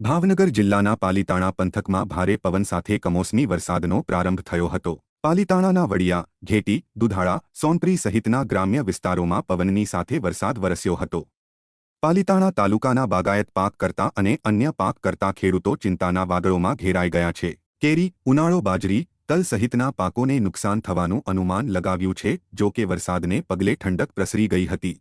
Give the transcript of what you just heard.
ભાવનગર જિલ્લાના પાલીતાણા પંથકમાં ભારે પવન સાથે કમોસમી વરસાદનો પ્રારંભ થયો હતો। પાલીતાણાના વડિયા, ઘેટી, દુધાળા, સોનપ્રી સહિતના ગ્રામ્ય વિસ્તારોમાં પવનની સાથે વરસાદ વરસ્યો હતો। પાલીતાણા તાલુકાના બાગાયત પાક કરતા અને અન્ય પાક કરતા ખેડૂતો ચિંતાના વાદળોમાં ઘેરાઈ ગયા છે। કેરી, ઉનાળો બાજરી, તલ સહિતના પાકોને નુકસાન થવાનું અનુમાન લગાવ્યું છે। જો કે વરસાદને પગલે ઠંડક પ્રસરી ગઈ હતી।